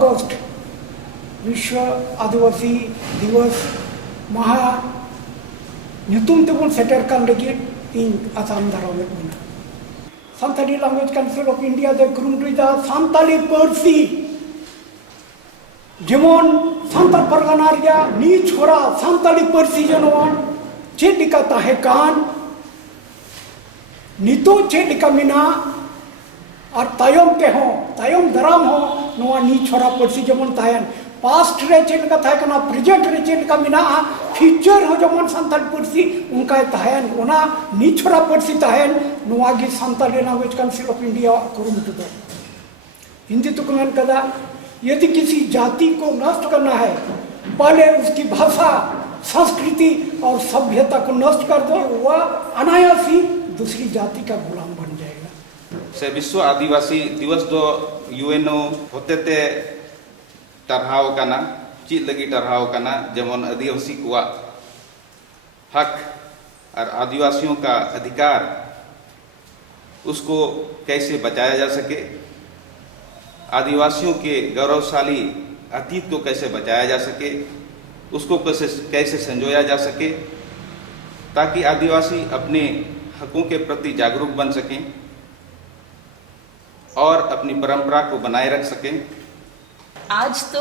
अगस्त विश्व आदिवासी दिवस महा nyutum tebon seterkan lagi ing asam darawet buna. Santali Language Council of India de kurumduida Santali Persi jemon Santal Pargana rya ni chora Santali Persi jenon chedika tahekan nito chedika mina ar tayom ke ho tayom daram ho noa ni chora Persi jemon tahen past रे chain का था कना present रे chain का मिना future हो जमन संताल पर्सी उनका ताहेन ओना निछोरा पर्सी ताहेन नोआगी Santal language council of India कुरुमुटु दो हिंदी तो कमेंट कदा यदि किसी जाति को नष्ट करना है पहले उसकी भाषा संस्कृति और सभ्यता को नष्ट कर दो वह अनायास ही दूसरी जाति का गुलाम बन जाएगा। से विश्व आदिवासी दिवस दो यूएनओ होते थे टरहाव कना चीज लगी टरहाव कना जेमन आदिवासी कुआ हक और आदिवासियों का अधिकार उसको कैसे बचाया जा सके, आदिवासियों के गौरवशाली अतीत को कैसे बचाया जा सके, उसको कैसे संजोया जा सके ताकि आदिवासी अपने हकों के प्रति जागरूक बन सकें और अपनी परंपरा को बनाए रख सकें। आज तो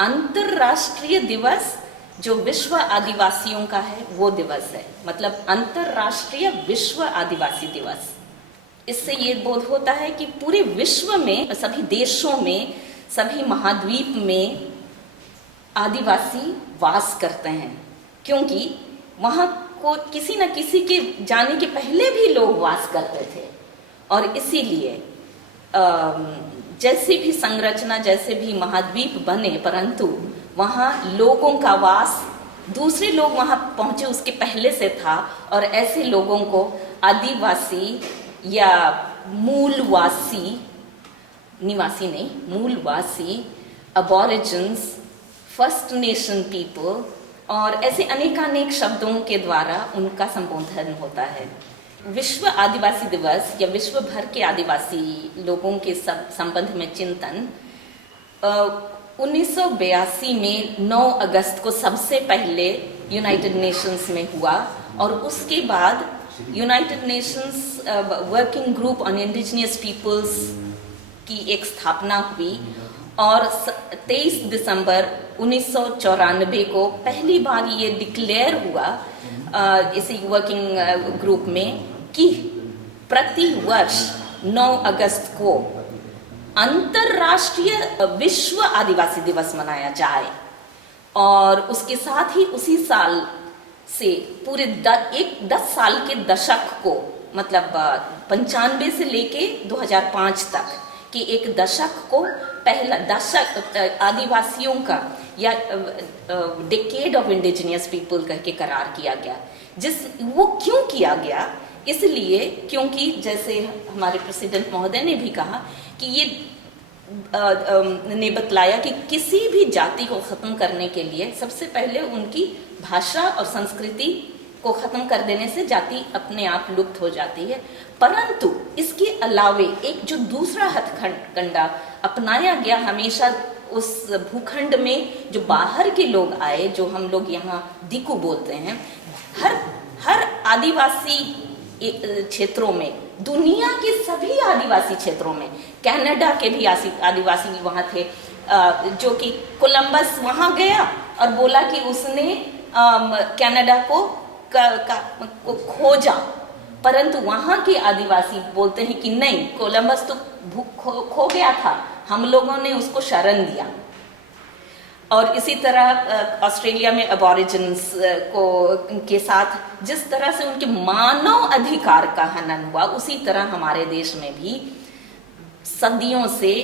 अंतर्राष्ट्रीय दिवस जो विश्व आदिवासियों का है वो दिवस है, मतलब अंतर्राष्ट्रीय विश्व आदिवासी दिवस। इससे ये बोध होता है कि पूरे विश्व में सभी देशों में सभी महाद्वीप में आदिवासी वास करते हैं, क्योंकि वहाँ को किसी न किसी के जाने के पहले भी लोग वास करते थे और इसीलिए जैसे भी संरचना जैसे भी महाद्वीप बने परंतु वहाँ लोगों का वास दूसरे लोग वहाँ पहुँचे उसके पहले से था और ऐसे लोगों को आदिवासी या मूलवासी निवासी नहीं मूलवासी अबॉरिजिन्स फर्स्ट नेशन पीपल और ऐसे अनेकानेक शब्दों के द्वारा उनका संबोधन होता है। विश्व आदिवासी दिवस या विश्व भर के आदिवासी लोगों के संबंध में चिंतन 1982 में 9 अगस्त को सबसे पहले यूनाइटेड नेशंस में हुआ और उसके बाद United Nations Working Group on Indigenous Peoples की एक स्थापना हुई और 23 दिसंबर 1994 को पहली बार ये डिक्लेयर हुआ इसी वर्किंग ग्रुप में कि प्रति वर्ष 9 अगस्त को अंतर्राष्ट्रीय विश्व आदिवासी दिवस मनाया जाए और उसके साथ ही उसी साल से पूरे 10 साल के दशक को मतलब 95 से लेके 2005 तक कि एक दशक को पहला दशक आदिवासियों का या डिकेड ऑफ इंडिजिनियस पीपल कह के करार किया गया। वो क्यों किया गया? इसलिए क्योंकि जैसे हमारे प्रेसिडेंट महोदय ने भी कहा कि ये ने बतलाया कि किसी भी जाति को ख़त्म करने के लिए सबसे पहले उनकी भाषा और संस्कृति को ख़त्म कर देने से जाति अपने आप लुप्त हो जाती है, परंतु इसके अलावे एक जो दूसरा हथकंडा अपनाया गया हमेशा उस भूखंड में जो बाहर के लोग आए, जो हम लोग यहाँ दिकू बोलते हैं, हर आदिवासी क्षेत्रों में, दुनिया के सभी आदिवासी क्षेत्रों में, कनाडा के भी आदिवासी वहाँ थे, जो कि कोलंबस वहाँ गया और बोला कि उसने कनाडा को खोजा, परंतु वहाँ के आदिवासी बोलते हैं कि नहीं, कोलंबस तो खो गया था, हम लोगों ने उसको शरण दिया। और इसी तरह ऑस्ट्रेलिया में अबॉरिजिन्स को के साथ जिस तरह से उनके मानव अधिकार का हनन हुआ, उसी तरह हमारे देश में भी सदियों से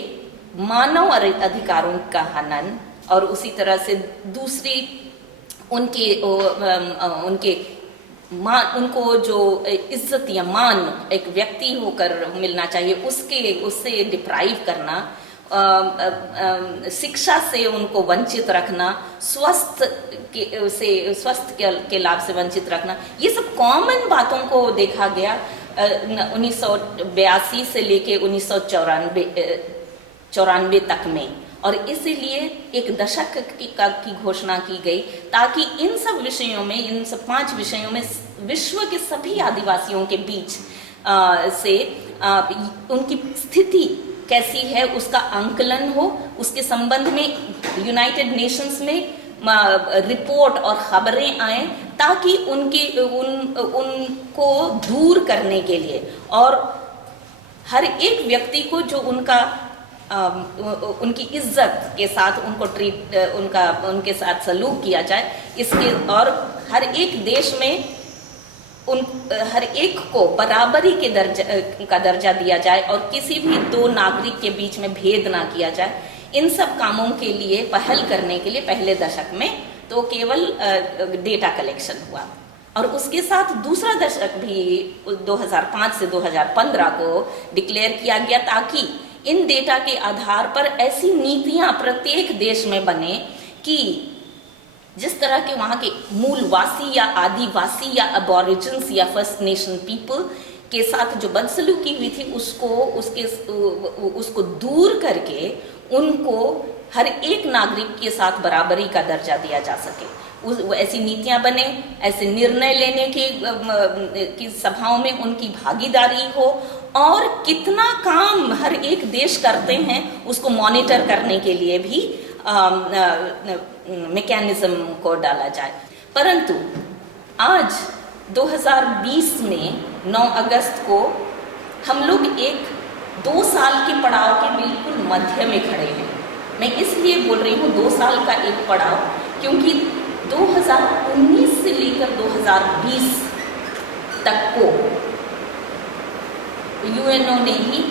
मानव अधिकारों का हनन और उसी तरह से दूसरी उनको जो इज्जत या मान एक व्यक्ति होकर मिलना चाहिए उससे डिप्राइव करना, शिक्षा से उनको वंचित रखना, स्वास्थ्य के लाभ से वंचित रखना, ये सब कॉमन बातों को देखा गया 1982 से लेके 1994 तक में। और इसीलिए एक दशक की घोषणा की गई, ताकि इन सब विषयों में, इन सब 5 विषयों में विश्व के सभी आदिवासियों के बीच से उनकी स्थिति कैसी है उसका आंकलन हो, उसके संबंध में यूनाइटेड नेशंस में रिपोर्ट और खबरें आए, ताकि उनको दूर करने के लिए और हर एक व्यक्ति को जो उनकी इज्जत के साथ उनके साथ सलूक किया जाए, इसके और हर एक देश में हर एक को बराबरी का दर्जा दिया जाए और किसी भी 2 नागरिक के बीच में भेद ना किया जाए। इन सब कामों के लिए पहल करने के लिए पहले दशक में तो केवल डेटा कलेक्शन हुआ, और उसके साथ दूसरा दशक भी 2005 से 2015 को डिक्लेयर किया गया, ताकि इन डेटा के आधार पर ऐसी नीतियां प्रत्येक देश में बने कि जिस तरह के वहाँ के मूलवासी या आदिवासी या अबॉरिजिन्स या फर्स्ट नेशन पीपल के साथ जो बदसलूकी हुई थी उसको दूर करके उनको हर एक नागरिक के साथ बराबरी का दर्जा दिया जा सके। ऐसी नीतियां बने, ऐसे निर्णय लेने की सभाओं में उनकी भागीदारी हो, और कितना काम हर एक देश करते हैं उसको मॉनिटर करने के लिए भी मैकेनिज्म को डाला जाए। परंतु आज 2020 में 9 अगस्त को हम लोग एक 2 साल के पड़ाव के बिल्कुल मध्य में खड़े हैं। मैं इसलिए बोल रही हूँ 2 साल का एक पड़ाव, क्योंकि 2019 से लेकर 2020 तक को यूएनओ ने ही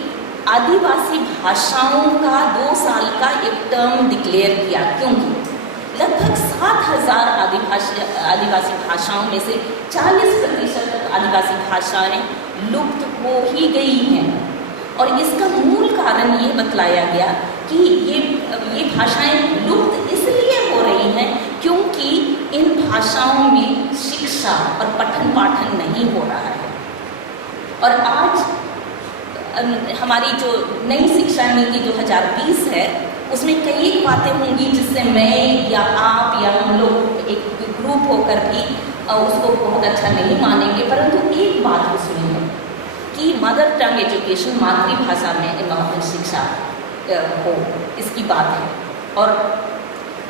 आदिवासी भाषाओं का 2 साल का एक टर्म डिक्लेयर किया, क्योंकि लगभग 7,000 आदिवासी भाषाओं में से 40% आदिवासी भाषाएं लुप्त हो ही गई हैं। और इसका मूल कारण ये बतलाया गया कि ये भाषाएं लुप्त इसलिए हो रही हैं क्योंकि इन भाषाओं में शिक्षा और पठन पाठन नहीं हो रहा है। और आज हमारी जो नई शिक्षा नीति 2020 है उसमें कई बातें होंगी जिससे मैं या आप या हम लोग एक ग्रुप होकर भी उसको बहुत अच्छा नहीं मानेंगे, परंतु एक बात उसमें है कि मदर टंग एजुकेशन, मातृभाषा में शिक्षा हो, इसकी बात है। और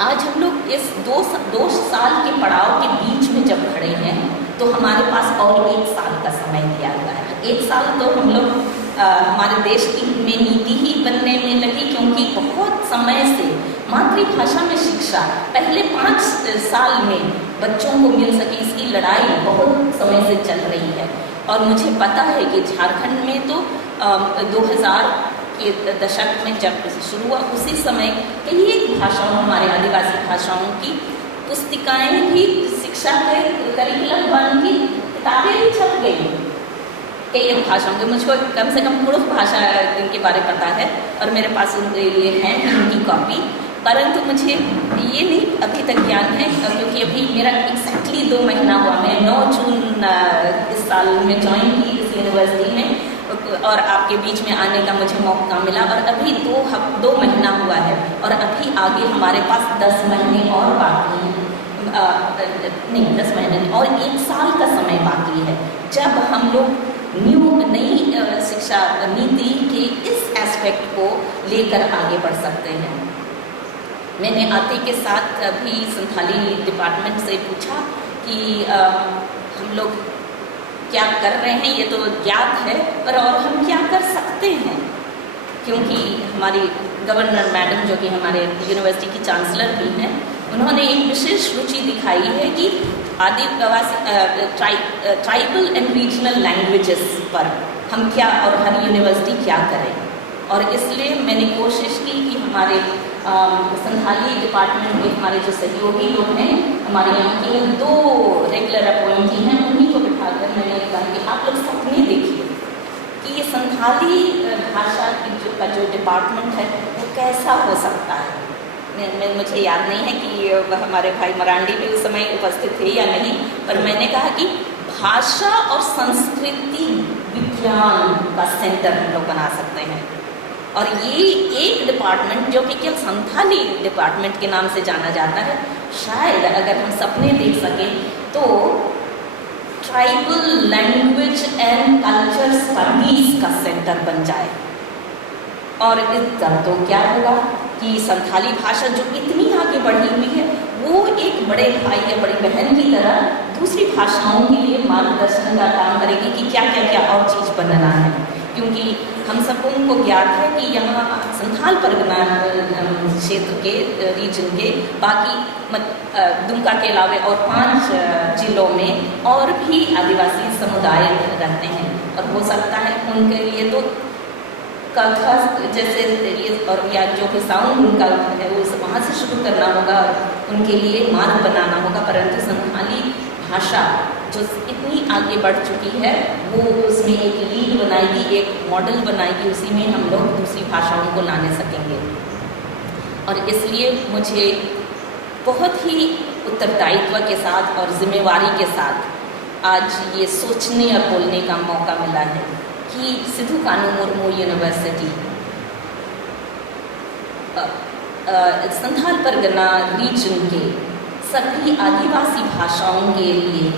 आज हम लोग इस 2 साल के पड़ाव के बीच में जब खड़े हैं तो हमारे पास और 1 साल का समय दिया गया है। 1 साल तो हम लोग हमारे देश में नीति ही बनने में लगी, क्योंकि बहुत समय से मातृभाषा में शिक्षा पहले 5 साल में बच्चों को मिल सके, इसकी लड़ाई बहुत समय से चल रही है। और मुझे पता है कि झारखंड में तो 2000 के दशक में जब शुरू हुआ उसी समय कई एक भाषाओं, हमारे आदिवासी भाषाओं की पुस्तिकाएं भी, शिक्षा के करिकुलम बन की किताबें भी छप गई कई एक भाषाओं के। मुझको कम से कम कुड़ुख भाषा के बारे में पता है और मेरे पास उनके लिए है उनकी कॉपी, परंतु मुझे ये नहीं अभी तक ज्ञान है, क्योंकि अभी मेरा एग्जैक्टली 2 महीना हुआ। मैं 9 जून इस साल में ज्वाइन की इस यूनिवर्सिटी में, और आपके बीच में आने का मुझे मौका मिला, और अभी 2 महीना हुआ है, और अभी आगे हमारे पास 10 महीने और बाकी हैं, नहीं 10 महीने और 1 साल का समय बाकी है, जब हम लोग नई शिक्षा नीति के इस एस्पेक्ट को लेकर आगे बढ़ सकते हैं। मैंने आते के साथ अभी संथाली डिपार्टमेंट से पूछा कि हम लोग क्या कर रहे हैं, ये तो ज्ञात है, पर और हम क्या कर सकते हैं, क्योंकि हमारी गवर्नर मैडम जो कि हमारे यूनिवर्सिटी की चांसलर भी हैं, उन्होंने एक विशेष रुचि दिखाई है कि आदिवासी ट्राइबल एंड रीजनल लैंग्वेजेस पर हम क्या, और हर यूनिवर्सिटी क्या करें। और इसलिए मैंने कोशिश की कि हमारे संथाली डिपार्टमेंट के हमारे जो सहयोगी लोग हैं, हमारे यहाँ के 2 रेगुलर अपॉइंटी हैं, उन्हीं को बिठाकर मैंने कहा कि आप लोग सपने देखिए कि ये संथाली भाषा का जो डिपार्टमेंट है वो कैसा हो सकता है। मुझे याद नहीं है कि हमारे भाई मरांडी भी उस समय उपस्थित थे या नहीं, पर मैंने कहा कि भाषा और संस्कृति विज्ञान का सेंटर हम लोग बना सकते हैं। और ये एक डिपार्टमेंट जो कि केवल संथाली डिपार्टमेंट के नाम से जाना जाता है, शायद अगर हम सपने देख सकें तो tribal language and culture studies का सेंटर बन जाए। और इस तब तो क्या होगा कि संथाली भाषा जो इतनी आगे बढ़ी हुई है वो एक बड़े भाई या बड़ी बहन की तरह दूसरी भाषाओं के लिए मार्गदर्शन का काम करेगी कि क्या क्या क्या और चीज़ बनना है। क्योंकि हम सबको ज्ञात है कि यहाँ संथाल परगना क्षेत्र के रीजन के बाकी दुमका के अलावा और 5 जिलों में और भी आदिवासी समुदाय रहते हैं, और हो सकता है उनके लिए तो कथा जैसे ये और या जो कि साउंड उनका है वो वहाँ से शुरू करना होगा, उनके लिए मार्ग बनाना होगा। परंतु संथाली भाषा जो इतनी आगे बढ़ चुकी है वो उसमें एक लीड बनाएगी, एक मॉडल बनाएगी, उसी में हम लोग दूसरी भाषाओं को लाने सकेंगे। और इसलिए मुझे बहुत ही उत्तरदायित्व के साथ और जिम्मेवारी के साथ आज ये सोचने और बोलने का मौका मिला है कि सिद्धू कानू मुर्मू यूनिवर्सिटी संथाल परगना रीजन के सभी आदिवासी भाषाओं के लिए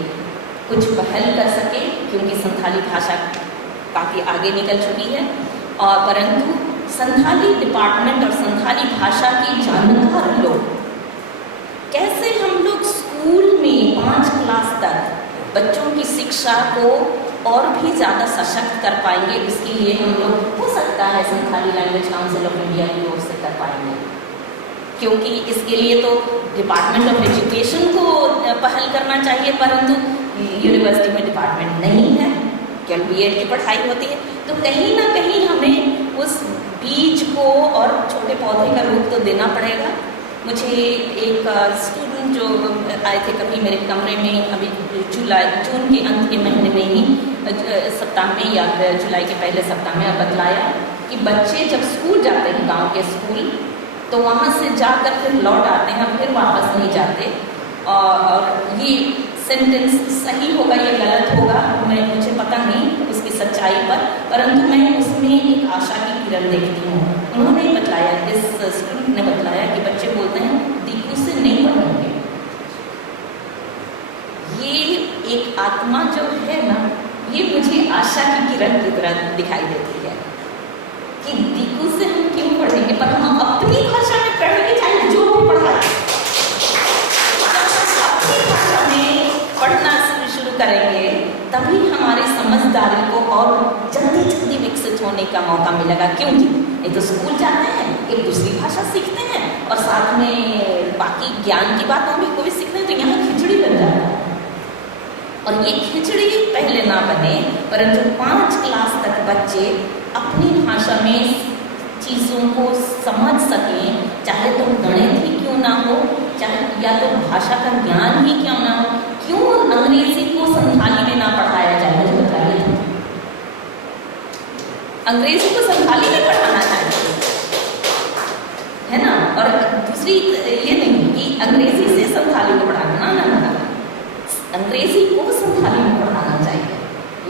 कुछ पहल कर सके, क्योंकि संथाली भाषा काफ़ी आगे निकल चुकी है। और परंतु संथाली डिपार्टमेंट और संथाली भाषा के जानकार लोग कैसे हम लोग स्कूल में 5 क्लास तक बच्चों की शिक्षा को और भी ज़्यादा सशक्त कर पाएंगे, इसके लिए हम लोग हो सकता है Santhali language council of India की ओर से कर पाएंगे। क्योंकि इसके लिए तो डिपार्टमेंट ऑफ एजुकेशन को पहल करना चाहिए, परंतु यूनिवर्सिटी में डिपार्टमेंट नहीं है, केवल बीएड की पढ़ाई होती है। तो कहीं ना कहीं हमें उस बीज को और छोटे पौधे का रूप तो देना पड़ेगा। मुझे एक स्टूडेंट जो आए थे कभी मेरे कमरे में अभी जून के अंत के महीने में ही सप्ताह में या जुलाई के पहले सप्ताह में बतलाया कि बच्चे जब स्कूल जाते हैं, गांव के स्कूल, तो वहाँ से जाकर फिर लौट आते हैं, फिर वापस नहीं जाते। और ये सेंटेंस सही होगा या गलत होगा मुझे पता नहीं उसकी सच्चाई पर, परंतु मैं उसमें एक आशा की किरण देखती हूँ। उन्होंने बतलाया, इस स्टूडेंट ने बतलाया कि बच्चे बोलते हैं दीकू से नहीं पढ़ेंगे। ये एक आत्मा जो है ना, ये मुझे आशा की किरण की तरह दिखाई देती है कि दीकू से हम क्यों पढ़ेंगे, पर हम अपनी भाषा में पढ़ेंगे, चाहे जो भी पढ़ाए। अपनी भाषा में पढ़ना शुरू करेंगे तभी हमारी समझदारी को और जल्दी जल्दी विकसित होने का मौका मिलेगा। क्योंकि नहीं तो स्कूल जाते हैं, एक दूसरी भाषा सीखते हैं और साथ में बाकी ज्ञान की बातों भी कोई सीखते हैं, तो यहाँ खिचड़ी बन जाता है। और ये खिचड़ी पहले ना बने, परंतु 5 क्लास तक बच्चे अपनी भाषा में चीज़ों को समझ सकें, चाहे तो गणित ही क्यों ना हो, चाहे या तो भाषा का ज्ञान ही क्यों ना हो। क्यों अंग्रेजी को संथाली में ना पढ़ाया जाए, मुझे बताइए। अंग्रेजी को संथाली में पढ़ाना चाहिए, है ना। और दूसरी ये नहीं कि अंग्रेजी से संथाली को पढ़ाना, ना, अंग्रेजी को संथाली में पढ़ाना चाहिए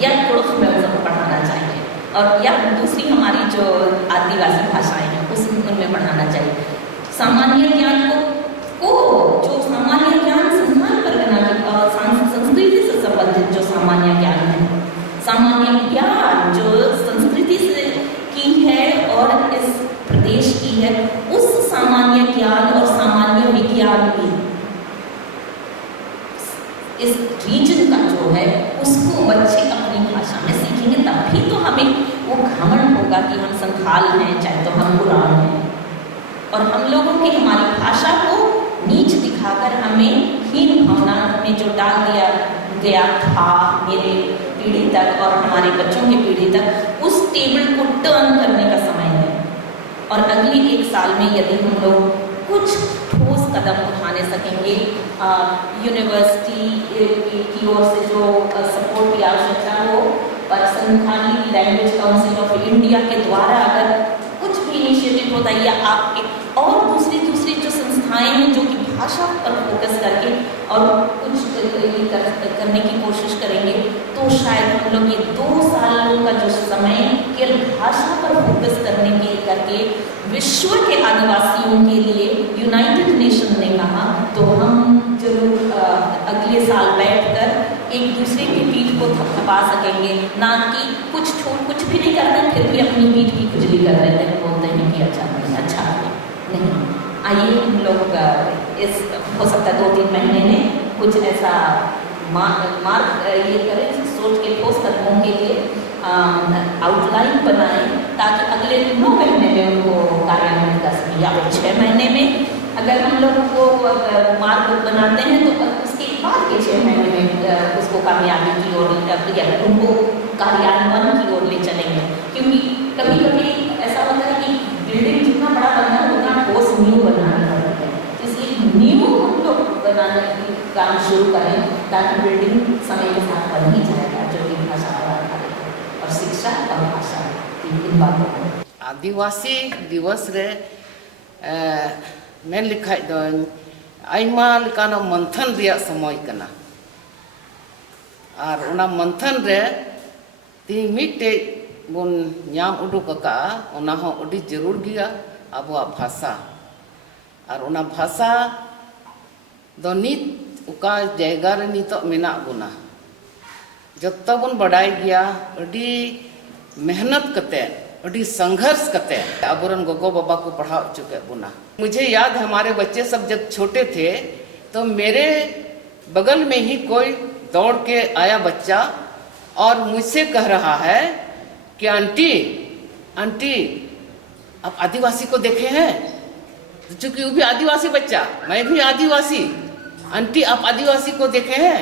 या कुड़ुख में उसको पढ़ाना चाहिए, और या दूसरी हमारी जो आदिवासी भाषाएं हैं उनमें पढ़ाना चाहिए। सामान्य ज्ञान को जो सामान्य ज्ञान संथाल परगना की संस्कृति से संबंधित जो सामान्य ज्ञान है, सामान्य ज्ञान जो संस्कृति से की है और इस प्रदेश की है, उस सामान्य ज्ञान और सामान्य विज्ञान भी इस रीजन का जो है उसको बच्चे अपनी भाषा में सीखेंगे, तभी तो हमें वो घमंड होगा कि हम संथाल हैं, चाहे तो हम पुराण हैं। और हम लोगों की हमारी भाषा को नीच दिखाकर हमें हीन भावना में जो डाल दिया गया था मेरे पीढ़ी तक और हमारे बच्चों की पीढ़ी तक, उस टेबल को टर्न करने का समय है। और अगले 1 साल में यदि हम लोग कुछ ठोस कदम उठाने सकेंगे, यूनिवर्सिटी की ओर से जो सपोर्ट की आवश्यकता हो, पर Santhali language council of India के द्वारा अगर कुछ भी इनिशिएटिव होता है, या आपके और दूसरी जो संस्थाएं हैं जो कि भाषा पर फोकस करके और कुछ करने की कोशिश करेंगे तो शायद हम लोग ये 2 सालों का जो समय केवल भाषा पर फोकस करने के करके विश्व के आदिवासियों के लिए यूनाइटेड नेशन ने कहा तो हम जरूर अगले साल बैठकर एक दूसरे की पीठ को थपथपा सकेंगे, ना कि कुछ भी नहीं करते फिर भी अपनी पीठ की खुजली कर रहे थे, बोलते हैं कि अच्छा नहीं। आइए हम लोग इस हो सकता है 2-3 महीने में कुछ ऐसा मार्ग ये करें, सोच के ठोस कदमों के लिए आउटलाइन बनाएं ताकि अगले 9 महीने में उनको कार्यान्वित कर सकें, या फिर 6 महीने में अगर हम लोग को मार्ग बनाते हैं तो उसके बाद के 6 महीने में उसको कामयाबी की ओर या उनको कार्यान्वयन की ओर ले चलेंगे। क्योंकि कभी कभी ऐसा होता है कि बिल्डिंग जितना बड़ा बनना है उतना ठोस नींव बनाना पड़ता है, इसलिए नींव हम लोग बनाने की काम शुरू करें ताकि बिल्डिंग समय के साथ बन ही जाएगा, जो कि भाषा पर आधारित और शिक्षा और भाषा इन बातों को। आदिवासी दिवस रे मैं लिखा दो आइमा लेकाना मंथन रिया समय कना और उना मंथन रे ती मिटे बन नाम उडुक का उना हो उडी जरूर गया आबुआ भाषा और उना भाषा दो नित उका जायगा रे नितो मेना बुना जत्ता बन बढ़ाई गया अडी मेहनत कते अडी संघर्ष करते हैं अबुरन गोगो बाबा को पढ़ा चुके बुना। मुझे याद है हमारे बच्चे सब जब छोटे थे तो मेरे बगल में ही कोई दौड़ के आया बच्चा और मुझसे कह रहा है कि आंटी आप आदिवासी को देखे हैं, चूंकि वो भी आदिवासी बच्चा, मैं भी आदिवासी, आंटी आप आदिवासी को देखे हैं,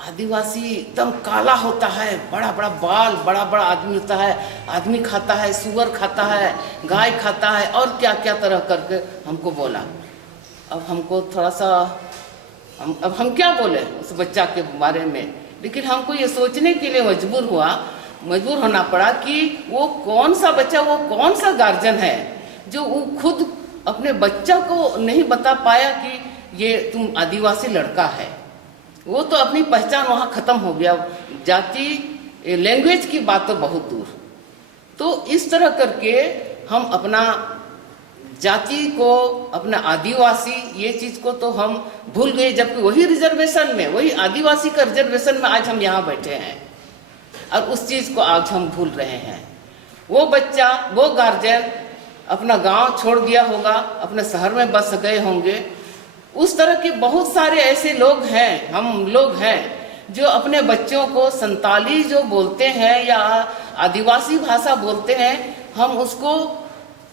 आदिवासी एकदम काला होता है, बड़ा बड़ा बाल, बड़ा बड़ा आदमी होता है, आदमी खाता है, सुअर खाता है, गाय खाता है और क्या क्या तरह करके हमको बोला। अब हमको थोड़ा सा अब हम क्या बोले उस बच्चा के बारे में, लेकिन हमको ये सोचने के लिए मजबूर होना पड़ा कि वो कौन सा बच्चा, वो कौन सा गार्जियन है जो वो खुद अपने बच्चा को नहीं बता पाया कि ये तुम आदिवासी लड़का है। वो तो अपनी पहचान वहाँ ख़त्म हो गया, जाति लैंग्वेज की बात तो बहुत दूर। तो इस तरह करके हम अपना जाति को, अपना आदिवासी ये चीज़ को तो हम भूल गए, जबकि वही रिजर्वेशन में, वही आदिवासी का रिजर्वेशन में आज हम यहाँ बैठे हैं और उस चीज़ को आज हम भूल रहे हैं। वो बच्चा, वो गार्जियन अपना गांव छोड़ दिया होगा, अपने शहर में बस गए होंगे। उस तरह के बहुत सारे ऐसे लोग हैं, हम लोग हैं जो अपने बच्चों को संताली जो बोलते हैं या आदिवासी भाषा बोलते हैं, हम उसको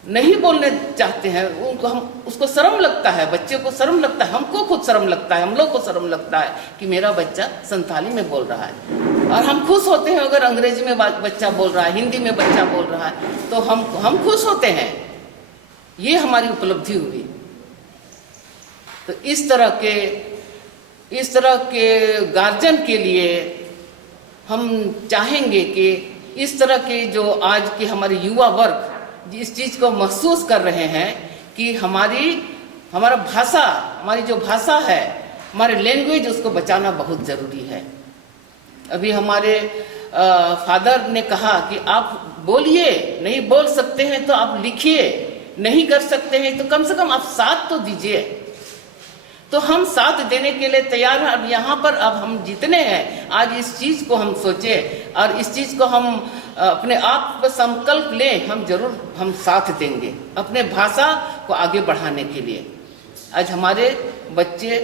नहीं बोलने चाहते हैं, उनको हम उसको शर्म लगता है, बच्चे को शर्म लगता है, हमको खुद शर्म लगता है, हम लोग को शर्म लगता है कि मेरा बच्चा संताली में बोल रहा है। और हम खुश होते हैं अगर अंग्रेजी में बच्चा बोल रहा है, हिंदी में बच्चा बोल रहा है, तो हम खुश होते हैं। ये हमारी उपलब्धि हुई। तो इस तरह के गार्जियन के लिए हम चाहेंगे कि इस तरह के जो आज के हमारे युवा वर्ग इस चीज़ को महसूस कर रहे हैं कि हमारा भाषा, हमारी जो भाषा है, हमारे लैंग्वेज, उसको बचाना बहुत ज़रूरी है। अभी हमारे फादर ने कहा कि आप बोलिए, नहीं बोल सकते हैं तो आप लिखिए, नहीं कर सकते हैं तो कम से कम आप साथ तो दीजिए। तो हम साथ देने के लिए तैयार हैं। अब यहाँ पर अब हम जितने हैं आज इस चीज़ को हम सोचें और इस चीज़ को हम अपने आप पर संकल्प लें, हम जरूर हम साथ देंगे अपने भाषा को आगे बढ़ाने के लिए। आज हमारे बच्चे,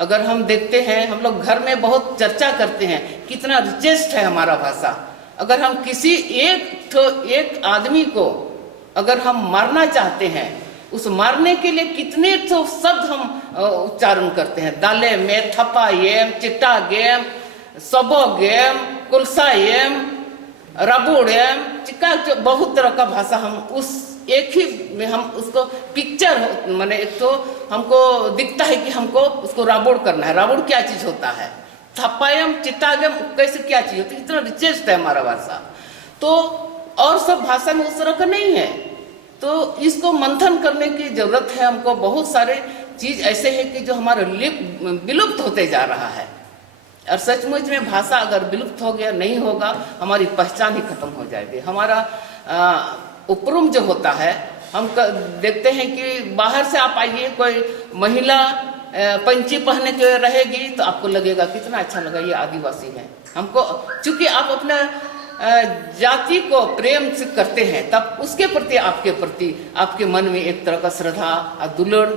अगर हम देखते हैं, हम लोग घर में बहुत चर्चा करते हैं कितना रिचेस्ट है हमारा भाषा। अगर हम किसी एक आदमी को अगर हम मारना चाहते हैं, उस मारने के लिए कितने तो शब्द हम उच्चारण करते हैं, दाले में थपा येम, चिट्टा गेम, सबो गेम, कुलसा येम, रबुड़ एम, चिक्का, जो बहुत तरह का भाषा हम उस एक ही में हम उसको पिक्चर माने एक तो हमको दिखता है कि हमको उसको राबुड़ करना है। राबुड़ क्या चीज़ होता है, थपायम, चिट्टागम कैसे क्या चीज़ होती है, इतना रिचेस्ट है हमारा भाषा। तो और सब भाषा में उस तरह का नहीं है। तो इसको मंथन करने की जरूरत है हमको। बहुत सारे चीज़ ऐसे हैं कि जो हमारा विलुप्त होते जा रहा है। और सचमुच में भाषा अगर विलुप्त हो गया, नहीं होगा, हमारी पहचान ही खत्म हो जाएगी। हमारा उपरूम जो होता है, हम देखते हैं कि बाहर से आप आइए, कोई महिला पंची पहने के रहेगी तो आपको लगेगा कितना अच्छा लगा, ये आदिवासी है। हमको चूंकि आप अपने जाति को प्रेम से करते हैं, तब उसके प्रति आपके मन में एक तरह का श्रद्धा और दुलड़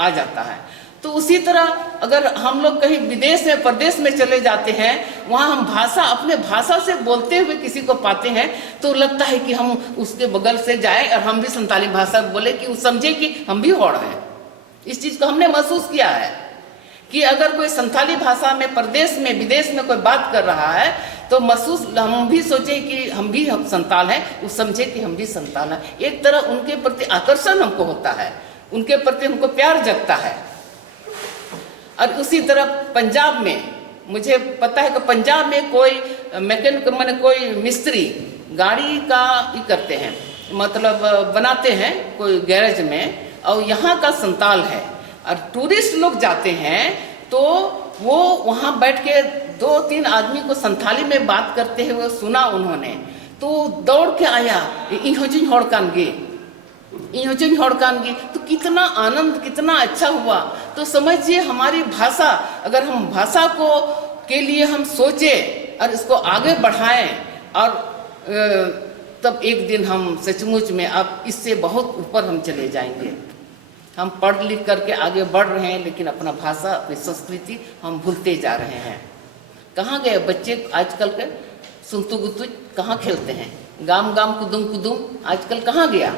आ जाता है। तो उसी तरह अगर हम लोग कहीं विदेश में, प्रदेश में चले जाते हैं, वहाँ हम अपने भाषा से बोलते हुए किसी को पाते हैं तो लगता है कि हम उसके बगल से जाएं और हम भी संताली भाषा बोले, कि वो समझे कि हम भी होड़ हैं। इस चीज को हमने महसूस किया है कि अगर कोई संथाली भाषा में प्रदेश में, विदेश में कोई बात कर रहा है तो हम भी सोचे कि हम भी संताल हैं, वो समझे कि हम भी संताल हैं। एक तरह उनके प्रति आकर्षण हमको होता है, उनके प्रति हमको प्यार जगता है। और उसी तरह पंजाब में, मुझे पता है कि पंजाब में कोई मैकेनिक, मैंने कोई मिस्त्री गाड़ी का ही करते हैं, मतलब बनाते हैं कोई गैरेज में, और यहाँ का संताल है। और टूरिस्ट लोग जाते हैं तो वो वहाँ बैठ के 2-3 आदमी को संथाली में बात करते हुए सुना उन्होंने, तो दौड़ के आया, इहोजिन होड़कानगी, तो कितना आनंद, कितना अच्छा हुआ। तो समझिए हमारी भाषा, अगर हम भाषा के लिए हम सोचे और इसको आगे बढ़ाएं, और तब एक दिन हम सचमुच में अब इससे बहुत ऊपर हम चले जाएंगे। हम पढ़ लिख करके आगे बढ़ रहे हैं, लेकिन अपना भाषा, अपनी संस्कृति हम भूलते जा रहे हैं। कहाँ गए बच्चे आजकल के? सुनतु गुतु कहाँ खेलते हैं, गाम गाम कुदुम आजकल कहाँ गया?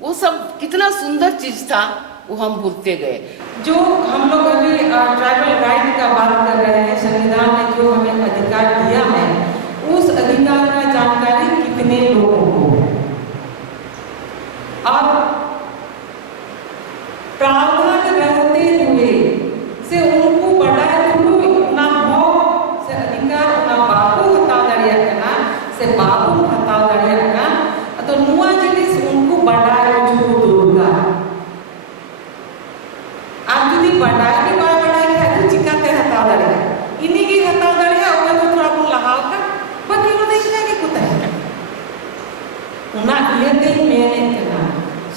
वो सब कितना सुंदर चीज था, वो हम भूलते गए। जो हम लोग अभी ट्राइबल राइट का बात कर रहे हैं, संविधान ने जो हमें अधिकार दिया है, उस अधिकार का जानकारी कितने लोगों को? अब प्रावधान रहते हुए से उनको बढ़ाए ना हो से अधिकार ना बाबू हता दाड़िया कना से बाबू हता दाड़िया कना, तो नुआ जिनिस उनको बढ़ाए जो दुर्गा आप यदि बढ़ाए के बाद बढ़ाए के तो चिकाते हता दाड़िया इन्हीं की हता दाड़िया और तो थोड़ा को लगाओ का बाकी वो देखना कि कुछ है उना ये दिन मैंने कना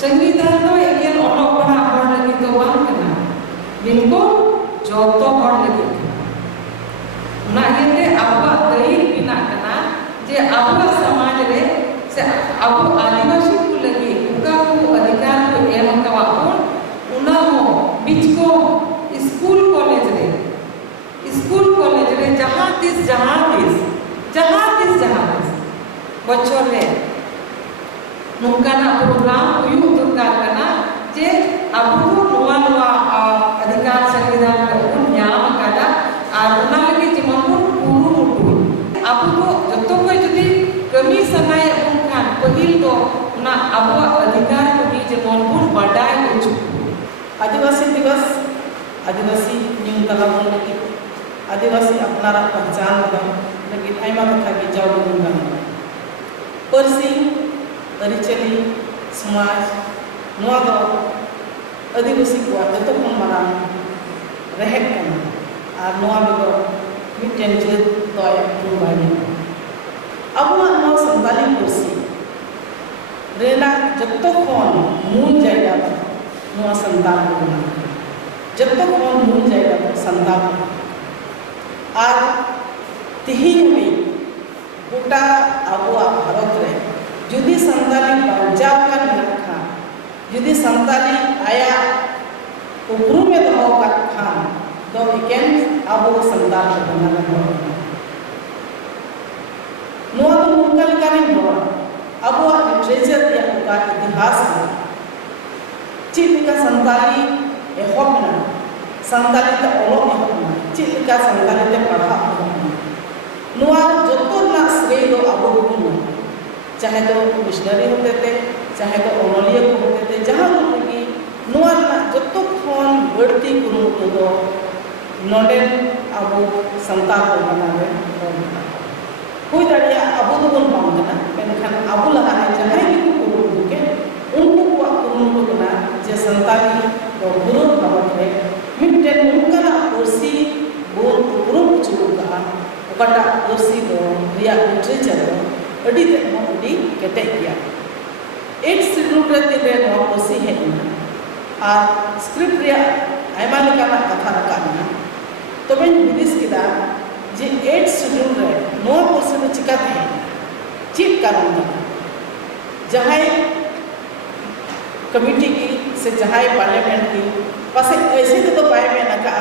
संविधान तो एक ऑलो बना हर लगी तो वन कना बिनको जो तो हर लगी ना ये अबा दही बिना कना जे अबा समाज रे से अब आदिवासी को लगी उनका को अधिकार को एवं का वापन उना हो बीच को स्कूल कॉलेज रे जहाँ तीस बच्चों रे नुकाना प्रोग्राम हुई दुर्गा कना जे अबू नुआ अधिकार संविधान का उन न्याम कदा और उना लगी जेमन पूरू मुटु अबू जतो को जदी कमी सनाय उनखान पहिल तो ना अबू अधिकार को भी जेमन बुन बडाय उचु आदिवासी दिवस आदिवासी न्यून कला लगी आदिवासी अपनारा पहचान लगी आयमा कथा की जाव गुनगान परसी अरिचली समाज नुआ दो आदिवासी को जतो खन माराम रहेक कना और नुआ बेगो मिटेन जेद दय रुबानी अबुआ नुआ संताली परसी रेना जतो खन मूल जायगा नुआ संतान को जतो खन मूल जायगा संतान और तिहिन में गोटा अबुआ भारत रे जुदी संताली बचाव का रखा जुदी संताली आया उपरू में दो का खान दो एकेन अबो संताल बना रहा नुआ तो मुकल करें नो अबो लिटरेचर या का इतिहास चिलिका संताली एहोबना संताली ते ओलो एहोबना चिलिका संताली ते पढ़ा नुआ जोतो ना श्रेय दो अबो गुना चाहे तो मिशनरी होते थे चाहे तो ओनलिया को होते थे जहाँ लगी नुआ जतो खन बढ़ती कुरुमुटु दो नोडे अबो संताल को बनावे कोई दाड़िया अबो तो बन पाऊंगा मेनखान अबो लगा है जहाँ ही को कुरुमुटु के उनको को कुरुमुटु ना जे संताली तो गुरु भगवत है मिट्टे उनका ना कुर्सी बोल कुरुमुटु okata kursi do riya literature do adi te mo adi kete gya 8 schedule re te no kursi hai na ar script riya aima lekana katha rakana to ben hudis kida je 8 schedule re no kursi do chikate hai chip karon jahai committee की से जहां parliament की पास ऐसे तो पाए में ना का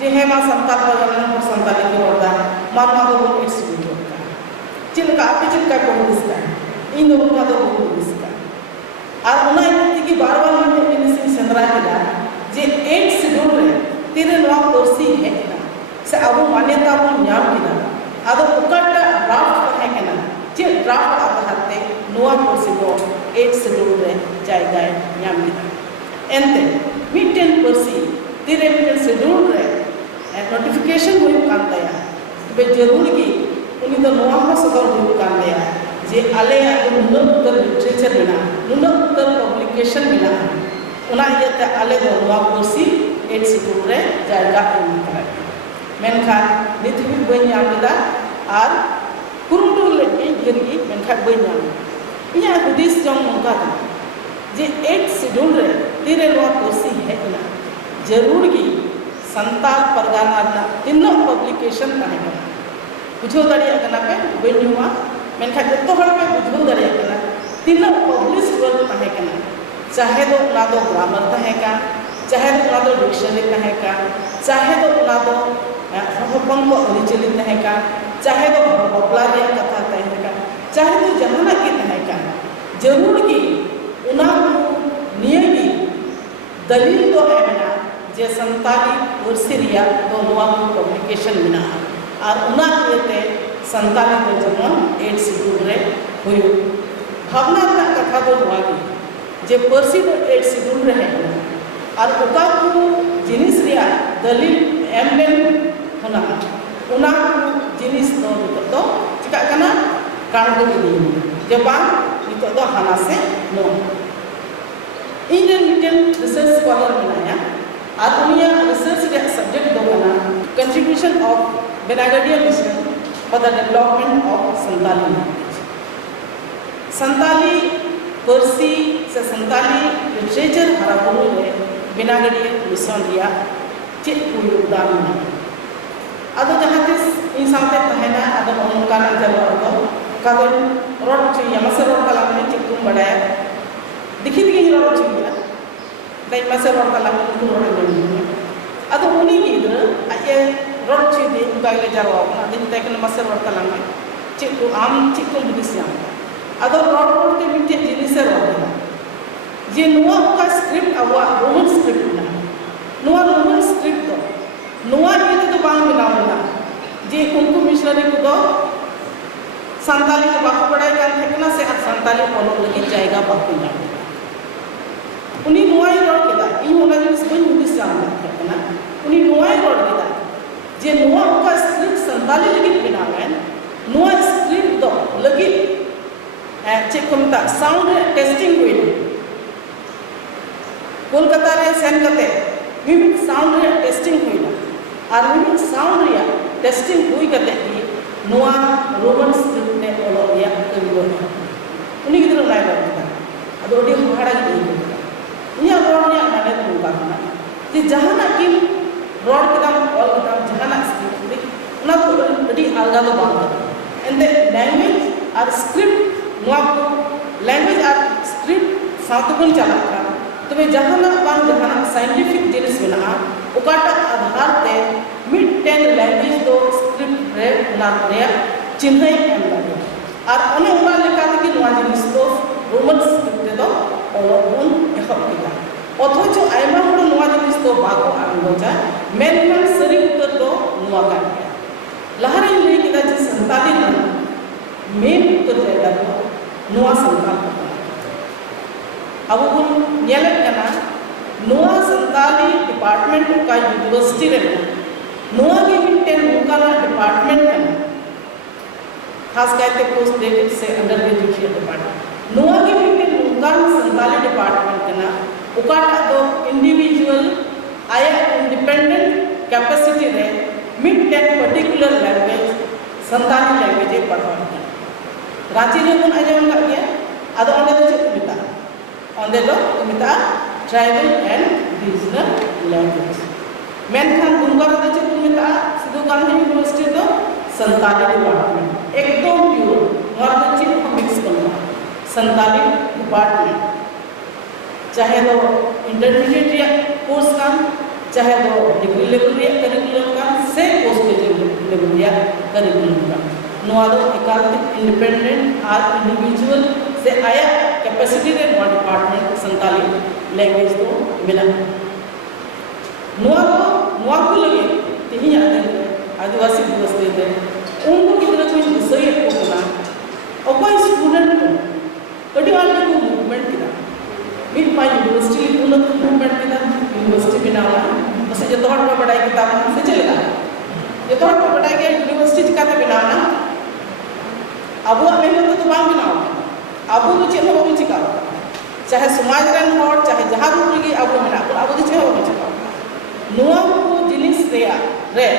जे है मा संताल बगलन पर संताल की होता मानवा तो वो इट्स गुड होता चिन का आपे चिन का कोई दिसता इन दोनों का तो वो दिसता और उना इतनी की बार-बार में मिनिस्ट्री संद्रा केला जे 8 शेड्यूल रे तीन नवा कुर्सी है ना से अब मान्यता को न्याम केला आदो उकटा ड्राफ्ट है केना जे ड्राफ्ट आधार ते नवा कुर्सी को 8 शेड्यूल रे जायगा ᱧᱟᱢ ᱞᱮᱫᱟ ᱮᱱᱛᱮ ᱢᱤᱫᱴᱮᱱ ᱯᱟᱹᱨᱥᱤ ᱛᱤᱨᱮ ᱢᱤᱫᱴᱮᱱ ᱥᱮᱰᱩᱞ ᱨᱮ ᱱᱳᱴᱤᱯᱷᱤᱠᱮᱥᱚᱱ ᱦᱩᱭᱩᱜ ᱠᱟᱱ ᱛᱟᱭᱟ ᱛᱚᱵᱮ ᱡᱟᱹᱨᱩᱲ ᱜᱮ ᱩᱱᱤ ᱫᱚ ᱱᱚᱣᱟ ᱦᱚᱸ ᱥᱚᱫᱚᱨ ᱦᱩᱭᱩᱜ ᱠᱟᱱ ᱛᱟᱭᱟ ᱡᱮ ᱟᱞᱮᱭᱟᱜ ᱫᱚ ᱱᱩᱱᱟᱹᱜ ᱩᱛᱟᱹᱨ ᱞᱤᱴᱟᱨᱮᱪᱟᱨ ᱢᱮᱱᱟᱜᱼᱟ ᱱᱩᱱᱟᱹᱜ ᱩᱛᱟᱹᱨ ᱯᱟᱵᱽᱞᱤᱠᱮᱥᱚᱱ ᱢᱮᱱᱟᱜᱼᱟ ᱚᱱᱟ ᱤᱭᱟᱹᱛᱮ ᱟᱞᱮ ᱫᱚ ᱱᱚᱣᱟ ᱯᱟᱹᱨᱥᱤ 8 ᱥᱮᱰᱩᱞ ᱨᱮ ᱡᱟᱭᱜᱟ ᱮᱢ ᱟᱠᱟᱫᱟ ᱢᱮᱱᱠᱷᱟᱱ ᱱᱤᱛ ᱦᱟᱹᱵᱤᱡ ᱵᱟᱹᱧ ᱧᱟᱢ ᱞᱮᱫᱟ ᱟᱨ ᱠᱩᱨᱩᱢᱩᱴᱩ ᱞᱮᱫᱟᱹᱧ ᱰᱷᱮᱨ ᱜᱮ ᱢᱮᱱᱠᱷᱟᱱ ᱵᱟᱹᱧ ᱧᱟᱢ ᱞᱮᱫᱟ ᱤᱧᱟᱹᱜ ᱦᱩᱫᱤᱥ ᱡᱚᱝ ᱱᱚᱝᱠᱟ ᱠᱟᱱᱟ जे 8 शेड्यूल रे तीरे नवा कुर्सी है ना जरूर की संताल परगाना ना इन्नो पब्लिकेशन तहे कना बुझो दरिया कना पे बन्युआ मेनखा जत्तो हर पे बुझो दरिया कना तीनो पब्लिश वर्क तहे कना चाहे तो उना दो ग्रामर तहे का चाहे तो उना दो डिक्शनरी तहे का चाहे तो उना दो हपंग को ओरिजिनल तहे का चाहे तो बबला रिया कथा तहे का चाहे तो जहाना की तहे का जरूर की उना नियमी दलील तो है ना जे संताली कुर्सी रिया तो नवा पब्लिकेशन मिना और उना येते संताली को जमन 8 शेड्यूल रे हुयो भावना ना कथा दो नवा की जे पर्सी को 8 शेड्यूल रे है और ओका को जिनिस रिया दलील एमलेन होना उना जिनिस तो चिका कना कान को दी जे बा नितो दो हाना से नो इंडियन रिसर्च स्कॉलर बनाया और उनिया रिसर्च रे सब्जेक्ट दो बना contribution of Benagaria mission for the development of Santali language Santali पर्सी से संताली लिटरेचर हराबुनु रे बेनागडिया मिशन रिया चेक को योगदान में आदो जहां तिस इन साथे तहना आदो उनका जलो दो कादो रोड चाहिए मसे रोड का लाने चेक तुम बढ़ाया दिखी दिखी रोड चाहिए दाई मसे रोड का लाने तुम रोड नहीं आदो उन्हीं की इधर आये रोड चाहिए उनका ले जाओ ना दिन तक न मसे रोड का लाने चेक को आम चेक को बिदिसिया आदो रोड के बीच जिनिस रोड है जे नुआ का स्क्रिप्ट अवा रोमन स्क्रिप्ट ना नुआ रोमन स्क्रिप्ट दो नुआ ये तो बांग बनावना जे उनको मिशनरी को दो संताली को बाको पढ़ाई कर थकना से संताली फॉलो लगी जाएगा बाको ना उन्हीं नुआ ही रोड केदा इन होना जिस बन मुझे सामने थकना उन्हीं नुआ ही रोड केदा जे नुआ का स्क्रिप्ट संताली लगी बनावे नुआ स्क्रिप्ट दो लगी चेक करता साउंड टेस्टिंग हुई कोलकाता रे सेन करते मिमिक साउंड रे टेस्टिंग हुई ना और मिमिक साउंड रे टेस्टिंग हुई करते ही नुआ रोमन स्क्रिप्ट ने ओलो रिया करियो उनी गिदरो लाइ करता अदो ओडी हाड़ा गी इया रोड ने माने तुका ना जे जहाना किम रोड किदाम ऑल किदाम जहाना स्क्रिप्ट रे उना तो ओडी अलगा तो बात एंड लैंग्वेज और स्क्रिप्ट नुआ लैंग्वेज और स्क्रिप्ट साथ को चला था तबे जहाना बांग जहाना साइंटिफिक जिनिस मेना ओकाटा आधार ते मिड 10 लैंग्वेज दो स्क्रिप्ट रे ना रे चिन्ह एम लागे और ओने उना लेका कि नुआ जिनिस तो रोमन स्क्रिप्ट दो ओलोन एहब किदा अथच आयमा हड़ नुआ जिनिस तो बाको आंगोजा मेनमन सरी उत्तर दो नुआ का लहरे ले किदा जे संताली ना मेन उत्तर जायगा दो नुआ संताल अब उन ᱧᱮᱞᱮᱫ ᱠᱟᱱᱟ ᱱᱚᱣᱟ ᱥᱟᱱᱛᱟᱞᱤ ᱰᱤᱯᱟᱨᱴᱢᱮᱱᱴ ᱚᱠᱟ ᱭᱩᱱᱤᱵᱷᱟᱨᱥᱤᱴᱤ ᱨᱮ ᱱᱚᱣᱟ ᱜᱮ ᱢᱤᱫᱴᱮᱱ ᱱᱚᱝᱠᱟᱱᱟᱜ ᱰᱤᱯᱟᱨᱴᱢᱮᱱᱴ ᱠᱟᱱᱟ खास कायते पोस्ट ग्रेजुएट से अंडर ग्रेजुएट डिपार्टमेंट नोआ के मिटे नोकान संताली डिपार्टमेंट कना ओकाटा दो इंडिविजुअल आया इंडिपेंडेंट कैपेसिटी रे मिड टेन पर्टिकुलर लैंग्वेज संताली लैंग्वेज पढ़ावा रांची रे बन आजम का गया आदो ओंडे दो चेक मिता ओंडे दो मिता ट्राइबल एंड रीजनल लैंग्वेज मेनखान दुंगा दो चेक मिता सिद्धू गांधी यूनिवर्सिटी दो संताली डिपार्टमेंट एकदम प्योर और दो चेक को मिक्स करना संताली डिपार्टमेंट चाहे तो इंटरमीडिएट कोर्स का चाहे तो डिग्री लेवल रे करिकुलम का से पोस्ट लेवल रे करिकुलम का नोआदो एकांतिक इंडिपेंडेंट आर इंडिविजुअल से आया कैपेसिटी रे डिपार्टमेंट संताली लैंग्वेज तो मिला नोआ को लगे तिही आते आदिवासी दिवस दे उनको कितना कुछ विषय को ना और कोई स्टूडेंट को कटी वाले को मूवमेंट किया मिड माय यूनिवर्सिटी उन्नत मूवमेंट किया यूनिवर्सिटी बनाना बस जो तोड़ पर पढ़ाई किताब से चलेगा जो तोड़ पर पढ़ाई के यूनिवर्सिटी चिकाते बनाना अब वो हमें तो बांग बनाओ अब वो चेहरा वो चिका चाहे समाज रन हो चाहे जहाँ रूप लगी अब वो मना अब वो चेहरा वो चिका नोआ को जिनिस रे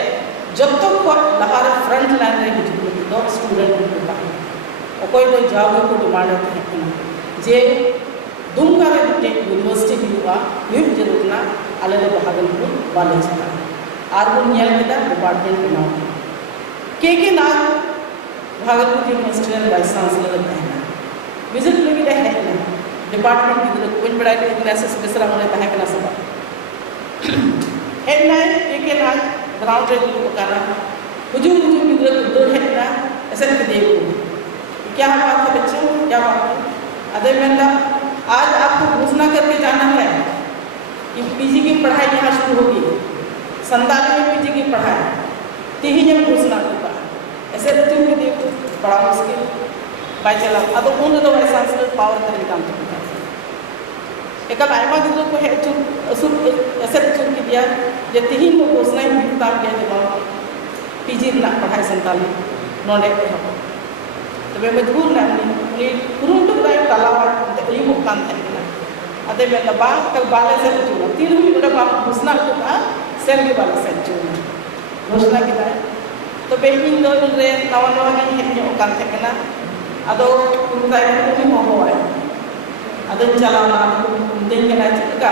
जब तक को लहारे फ्रंट लाइन रे हिजू दो स्टूडेंट को का कोई कोई जाओगे को डिमांड है जे दुमका रे यूनिवर्सिटी हुआ न्यूज जरूर ना अलग भागलपुर वाले चला आर वो नियल के डिपार्टमेंट बनाओ के ना भागलपुर यूनिवर्सिटी में वाइस चांसलर रहना विजिट लगी है डिपार्टमेंट की तरफ कोई बड़ा क्लासेस बेसरा होने तहे कना सब है ना एक ना ग्राउंड रे को करना हुजूर की तरफ दो है ना ऐसे देखो क्या बात है बच्चों क्या बात है अदे मैं आज आपको घोषणा करके जाना है कि पीजी की पढ़ाई यहाँ शुरू होगी संताली में पीजी की पढ़ाई तीही जब घोषणा होगा ऐसे बच्चों को देखो बड़ा मुश्किल बाई चला अब उन तो वाइस चांसलर पावर करने काम करता है एक आयमा गिद्रो को है असुर ऐसे बच्चों की दिया जे तीही को घोषणा ही मिलता गया जब पीजी ना पढ़ाई संताली नॉन एक तबे मजबूर ना उन्हें कुरुम तो राय तालावा ये मुकाम है अदे में लबा कल बाले से जुड़ा तीन भी बड़ा बाप घोषणा को का सेल के बाले से जुड़ा घोषणा की है तो बेकिंग दो रे नवा नवा के है मुकाम है ना अदो कुरुताय को हो है अदो चलाना दिन के ना चिका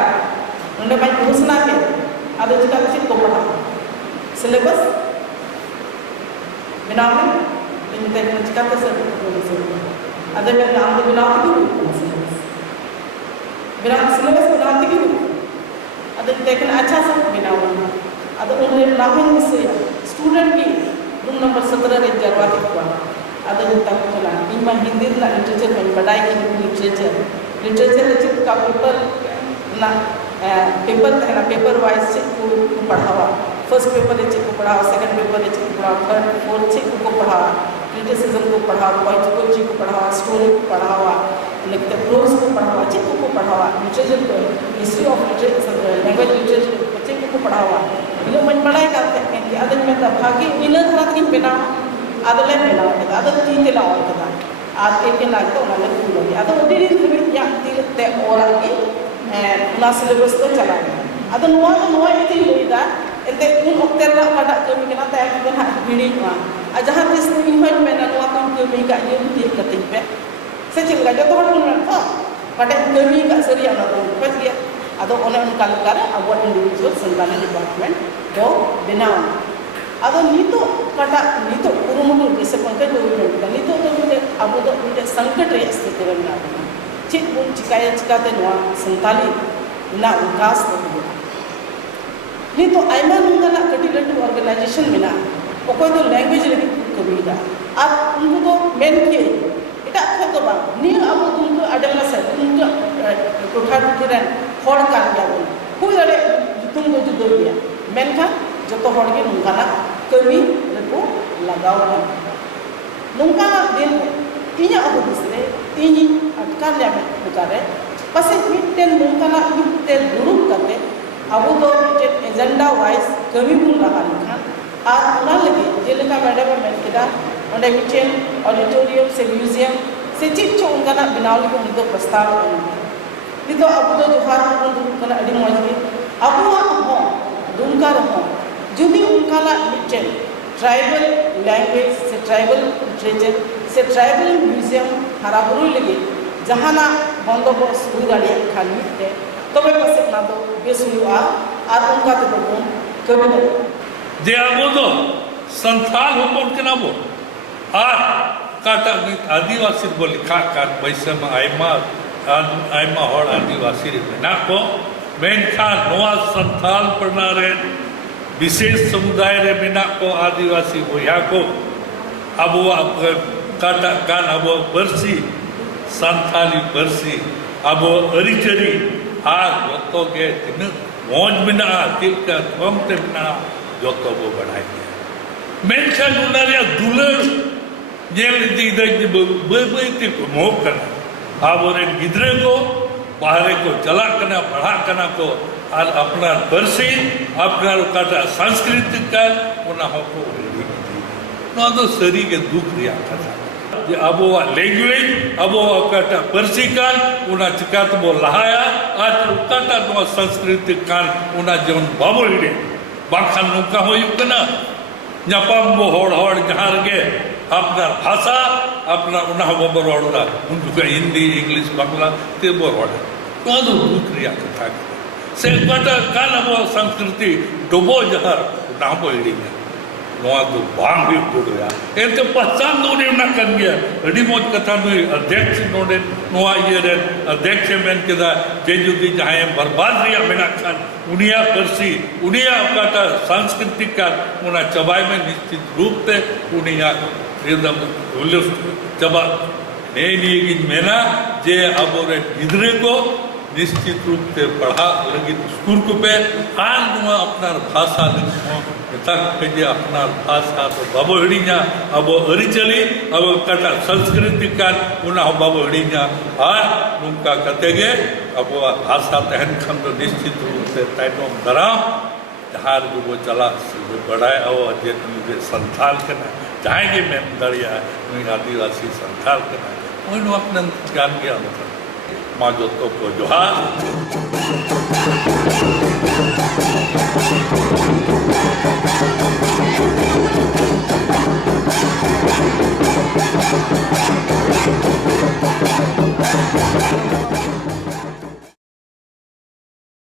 उन्हें भाई घोषणा के अदो चिका चिक को पढ़ा सिलेबस बिना में इन तक चिका तो सब अदे में नाम तो बिना बिना सिलेबस बनाते की अदे देखना अच्छा सा बिना हुआ अदे उन्हें नाम से स्टूडेंट की रूम नंबर 17 रे जरवा के हुआ अदे तक चला इन में हिंदी ना लिटरेचर में पढ़ाई की लिटरेचर का पेपर ना पेपर वाइज चेक को पढ़ावा फर्स्ट पेपर चेक को पढ़ावा सेकंड पेपर चेक को पढ़ावा थर्ड फोर्थ चेक को पढ़ावा क्रिटिसिज्म को पढ़ावा पोइटिकल चेक को पढ़ावा स्टोरी को पढ़ावा लिखते प्रोज को पढ़ावा चेक को पढ़ावा लिटरेचर को history of literature language literature को चेक को पढ़ावा इन मन पढ़ाई करते हैं कि अदन में तब भागी इन धरत की बिना अदले बिना अदन तीन ला और कदा आज के ना तो ना ले अदन उडी दिन या तीते और आगे ना सिलेबस तो चला अदन नोआ इति लेदा एते उन ओक्ते ला पड़ा कमी केना ता एक दिन हिड़ी मा आ जहां तिस इनवाइट में ना नोआ कम कमी का ये भी कति पे से चिलगा जो तो हन था पटे कमी का सरिया ना तो पच गया अदो ओने उनका लगा अब इंडिविजुअल संताली डिपार्टमेंट दो बनाओ अदो नीतो कटा नीतो कुरुमुटु जैसे पंकज गवर्नमेंट का नीतो तो मिले अब तो मिले संकट रे स्थिति रे ना चित बुन चिकाया चिकाते नोआ संताली ना विकास तो नीतो आयमा नुंगा ना कटी लटू ऑर्गेनाइजेशन में ना कोई तो लैंग्वेज लगी कमीदा अब उनको तो मेन के इटा खो तो बा नी अब उनको अडला से उनको टोठा टुटिरन हर कान गया बोल कोई अरे तुमको जुदो दिया मेन का जो तो हर के नुंगा ना कमी को लगाओ है नुंगा ना दिन इन्या अब दूसरे इन्ही अटका ले में बुकारे पसे मिटन नुंगा ना मिटते दुरुप करते अब तो मिटन एजेंडा वाइज कमी बुन रहा लिखा आज उना लगे जेलका मैडम में किदा ओंडे मिटन ऑडिटोरियम से म्यूजियम से चिक चो उनका ना बिनावली को उनको प्रस्ताव नितो अब तो जोहार को कना अडी मौज के अब हो दुमका रहो जुदी उनका ना मिटन ट्राइबल लैंग्वेज से ट्राइबल लिटरेचर से ट्राइबल म्यूजियम हराबुरु लगे जहाना बंदोबस्त हुई दाड़िया खान मिट्टे तबे पासे ना तो बेस हुआ और उनका तो बन कभी नहीं जे आबो दो संथाल होपन के नाबो आर काटा आदिवासी बो लिखा कान बैसम आयमा हर आदिवासी रे मेना को मेनखान नोआ संथाल पढ़ना रे विशेष समुदाय रे मेना को आदिवासी बोया को अब काटा कान अब परसी संथाली परसी अब अरिचरी आ जतो के दिन मौज बिना तिलका थम ते बिना जतो बो बढ़ाई मेनखान उनारिया दुलर जेल दी दे बे ते को मोह करना अब रे गिदरे को बाहर को चला करना पढ़ा करना को और अपना बरसी अपना काटा सांस्कृतिक का उना हो को ना तो सरी के दुख रिया था जे अबो लैंग्वेज अबो काटा परसी कान उना चिकात बो लहाया आज काटा तो सांस्कृतिक कान उना जीवन बाबो इडे बाखान नुका हो युकना ᱧᱟᱯᱟᱢ ᱵᱚ ᱦᱚᱲ ᱦᱚᱲ ᱡᱟᱦᱟᱸ ᱨᱮᱜᱮ ᱟᱯᱱᱟᱨ ᱵᱷᱟষᱟ ᱟᱯᱱᱟᱨ ᱚᱱᱟ ᱦᱚᱸ ᱵᱟᱵᱚ ᱨᱚᱲᱫᱟ ᱩᱱ ᱡᱚᱠᱷᱚᱱ ᱦᱤᱱᱫᱤ ᱤᱝᱞᱤᱥ ᱵᱟᱝᱞᱟ ᱛᱮᱵᱚ ᱨᱚᱲᱟ ᱱᱚᱣᱟ ᱫᱚ ᱫᱩᱠ ᱨᱮᱭᱟᱜ ᱠᱟᱛᱷᱟ ᱠᱟᱱᱟ ᱥᱮ ᱚᱠᱟᱴᱟᱜ ᱠᱟᱱ ᱟᱵᱚ ᱥᱚᱝᱥᱠᱨᱤᱛᱤ ᱰᱚᱵᱚ ᱡᱟᱦᱟᱸ ᱚᱱᱟ ᱦᱚᱸᱵᱚ ᱦᱤᱲᱤᱧᱟ ᱱᱚᱣᱟ ᱫᱚ ᱵᱟᱝ ᱦᱩᱭᱩᱜ ᱡᱟᱹᱨᱩᱲᱟ ᱮᱱᱛᱮ ᱯᱟᱦᱪᱟᱱ ᱫᱚ ᱩᱱᱤ ᱚᱱᱟ ᱠᱟᱱ ᱜᱮᱭᱟ ᱟᱹᱰᱤ ᱢᱚᱡᱽ ᱠᱟᱛᱷᱟ ᱱᱩᱭ अध्यक्ष ᱱᱚᱰᱮ ᱱᱚᱣᱟ ᱤᱭᱟᱹ ᱨᱮᱱ अध्यक्ष ᱢᱮᱱ ᱠᱮᱫᱟ ᱡᱮ ᱡᱩᱫᱤ ᱡᱟᱦᱟᱸᱭ ᱵᱚᱨᱵᱟᱫ ᱨᱮᱭᱟᱜ ᱢᱮᱱᱟᱜ ᱠᱷᱟᱱ उनिया परसी उनिया अकाटा सांस्कृतिक का उना चबाई में निश्चित रूप से उनिया रिदम उल्लस चबा नहीं मेना जे अब गिदरे को निश्चित रूप से पढ़ा लगी स्कूल को पे आन नुआ अपना भाषा तक पे अपना भाषा तो बाबो हिड़ीना अब अरिचली अब काटा संस्कृति का उना बाबो हिड़ीना आर नुका कतेगे अब भाषा तहन खन तो निश्चित रूप से तैनो दराम जहार को वो चला बढ़ाए और जे संथाल करना चाहेंगे मैं दरिया आदिवासी संथाल करना उन अपने ज्ञान गया मतलब माँ जोतो को जोहार